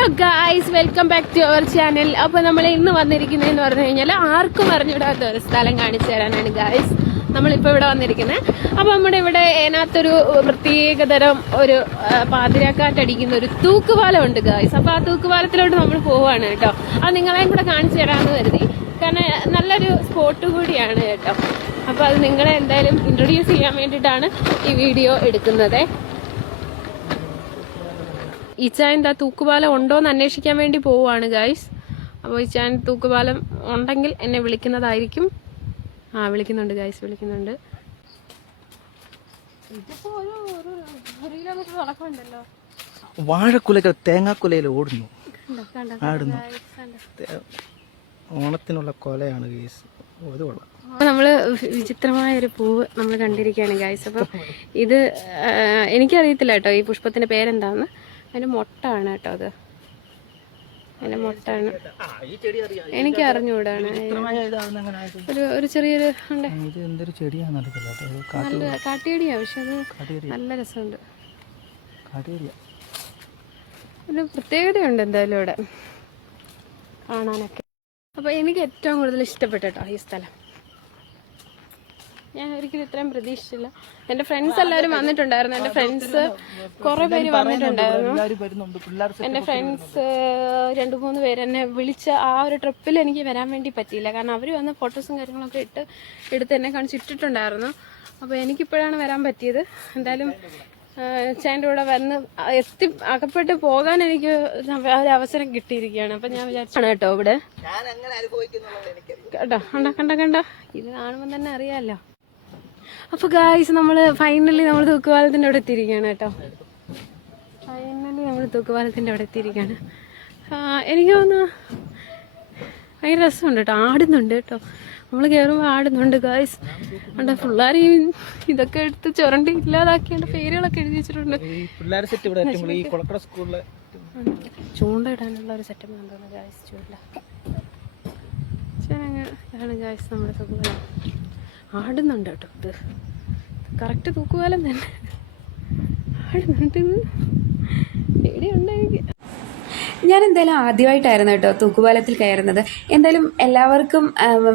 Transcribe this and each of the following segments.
Hello guys, welcome back to our channel. അപ്പോൾ നമ്മൾ ഇന്ന് വന്നിരിക്കുന്നതെന്ന് പറഞ്ഞു കഴിഞ്ഞാൽ ആർക്കും അറിഞ്ഞിടാത്ത ഒരു സ്ഥലം കാണിച്ചു തരാനാണ് ഗായ്സ് നമ്മളിപ്പോൾ ഇവിടെ വന്നിരിക്കുന്നത്. അപ്പോൾ നമ്മുടെ ഇവിടെ അതിനകത്തൊരു പ്രത്യേകതരം ഒരു പാതിരാക്കാറ്റടിക്കുന്ന ഒരു തൂക്കുപാലം ഉണ്ട് ഗായ്സ്. അപ്പോൾ ആ തൂക്കുപാലത്തിലോട്ട് നമ്മൾ പോവുകയാണ് കേട്ടോ. അത് നിങ്ങളെയും കൂടെ കാണിച്ചു തരാമെന്ന് കരുതി, കാരണം നല്ലൊരു സ്പോട്ട് കൂടിയാണ് കേട്ടോ. അപ്പോൾ അത് നിങ്ങളെ എന്തായാലും ഇൻട്രൊഡ്യൂസ് ചെയ്യാൻ വേണ്ടിയിട്ടാണ് ഈ വീഡിയോ എടുക്കുന്നത്. ഇച്ചാൻ എന്താ തൂക്കുപാലം ഉണ്ടോ എന്ന് അന്വേഷിക്കാൻ വേണ്ടി പോവുകയാണ് ഗായ്സ്. അപ്പോൾ ഇച്ചാൻ തൂക്കുപാലം ഉണ്ടെങ്കിൽ എന്നെ വിളിക്കുന്നതായിരിക്കും. വിളിക്കുന്നുണ്ട് ഗായ്സ്, വിളിക്കുന്നുണ്ട്. വാഴക്കുലകൾ തേങ്ങാക്കുലയിൽ ഓടുന്നു. ഓണത്തിനുള്ള കൊലയാണ് ഗായ്സ്. നമ്മള് വിചിത്രമായ ഒരു പൂവ് നമ്മൾ കണ്ടിരിക്കുകയാണ് ഗായ്സ്. അപ്പം ഇത് എനിക്കറിയത്തില്ല കേട്ടോ ഈ പുഷ്പത്തിന്റെ പേരെന്താന്ന്. അതിന്റെ മൊട്ടാണ് കേട്ടോ അത്. അതിന്റെ മൊട്ടാണ്, എനിക്ക് അറിഞ്ഞുകൂടാണ്. ഒരു ചെറിയൊരു കാട്ടിയടിയാ, പക്ഷെ അത് നല്ല രസമുണ്ട്. ഒരു പ്രത്യേകതയുണ്ട് എന്തായാലും ഇവിടെ കാണാനൊക്കെ. അപ്പൊ എനിക്ക് ഏറ്റവും കൂടുതൽ ഇഷ്ടപ്പെട്ടു കേട്ടോ ഈ സ്ഥലം. ഞാൻ ഒരിക്കലും ഇത്രയും പ്രതീക്ഷിച്ചില്ല. എന്റെ ഫ്രണ്ട്സ് എല്ലാവരും വന്നിട്ടുണ്ടായിരുന്നു. എന്റെ ഫ്രണ്ട്സ് കുറെ പേര് വന്നിട്ടുണ്ടായിരുന്നു. എന്റെ ഫ്രണ്ട്സ് 2-3 പേര് എന്നെ വിളിച്ച ആ ഒരു ട്രിപ്പിൽ എനിക്ക് വരാൻ വേണ്ടി പറ്റിയില്ല, കാരണം അവർ വന്ന് ഫോട്ടോസും കാര്യങ്ങളൊക്കെ എടുത്ത് എന്നെ കാണിച്ചിട്ടിട്ടുണ്ടായിരുന്നു. അപ്പോൾ എനിക്കിപ്പോഴാണ് വരാൻ പറ്റിയത്. എന്തായാലും ചേട്ടൻ്റെ കൂടെ വന്ന് അകപ്പെട്ട് പോകാൻ എനിക്ക് ഒരു അവസരം കിട്ടിയിരിക്കുകയാണ്. അപ്പം ഞാൻ വിചാരിച്ചാണ് കേട്ടോ ഇവിടെ കേട്ടോ. കണ്ട ഇത് കാണുമ്പോൾ തന്നെ അറിയാമല്ലോ. അപ്പോൾ ഗായ്സ് ഫൈനലി നമ്മൾ തൂക്കുപാലത്തിൻ്റെ അവിടെ എത്തിയിരിക്കുകയാണ് കേട്ടോ. തൂക്കുപാലത്തിൻ്റെ അവിടെ എത്തിയിരിക്കുകയാണ്. എനിക്ക് തോന്നുന്നു ഭയങ്കര രസമുണ്ട് കേട്ടോ. ആടുന്നുണ്ട് കേട്ടോ, നമ്മൾ കയറുമ്പോൾ ആടുന്നുണ്ട് ഗായ്സ്. അവിടെ പിള്ളേർ ഇതൊക്കെ എടുത്ത് ചുരണ്ടി ഇല്ലാതാക്കിയ പേരുകളൊക്കെ എഴുതി വെച്ചിട്ടുണ്ട്. ചൂണ്ട ഇടാനുള്ള ഒരു സെറ്റപ്പ് കണ്ടോ ഗായ്സ്. ഇതാണ് ഗായ്സ് നമ്മുടെ തൂക്കുപാലം. ആടുന്നുണ്ട് കേട്ടോ. ഇത് കറക്റ്റ് തൂക്കുപാലം തന്നെ ആടുന്നുണ്ട്. പേടിയുണ്ട് എനിക്ക്. ഞാൻ എന്തായാലും ആദ്യമായിട്ടായിരുന്നു കേട്ടോ തൂക്കുപാലത്തിൽ കയറുന്നത്. എന്തായാലും എല്ലാവർക്കും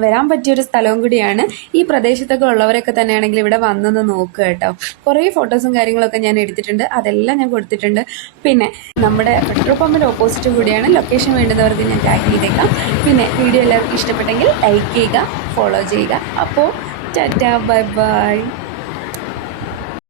വരാൻ പറ്റിയൊരു സ്ഥലവും കൂടിയാണ്. ഈ പ്രദേശത്തൊക്കെ ഉള്ളവരൊക്കെ തന്നെയാണെങ്കിൽ ഇവിടെ വന്നൊന്ന് നോക്കുക കേട്ടോ. കുറേ ഫോട്ടോസും കാര്യങ്ങളൊക്കെ ഞാൻ എടുത്തിട്ടുണ്ട്, അതെല്ലാം ഞാൻ കൊടുത്തിട്ടുണ്ട്. പിന്നെ നമ്മുടെ പെട്രോൾ പമ്പിൻ്റെ ഓപ്പോസിറ്റ് കൂടിയാണ്. ലൊക്കേഷൻ വേണ്ടുന്നവർക്ക് ഞാൻ ടാഗ് ചെയ്തേക്കാം. പിന്നെ വീഡിയോ എല്ലാവർക്കും ഇഷ്ടപ്പെട്ടെങ്കിൽ ലൈക്ക് ചെയ്യുക, ഫോളോ ചെയ്യുക. അപ്പോൾ ടാറ്റാ, ബൈ ബൈ.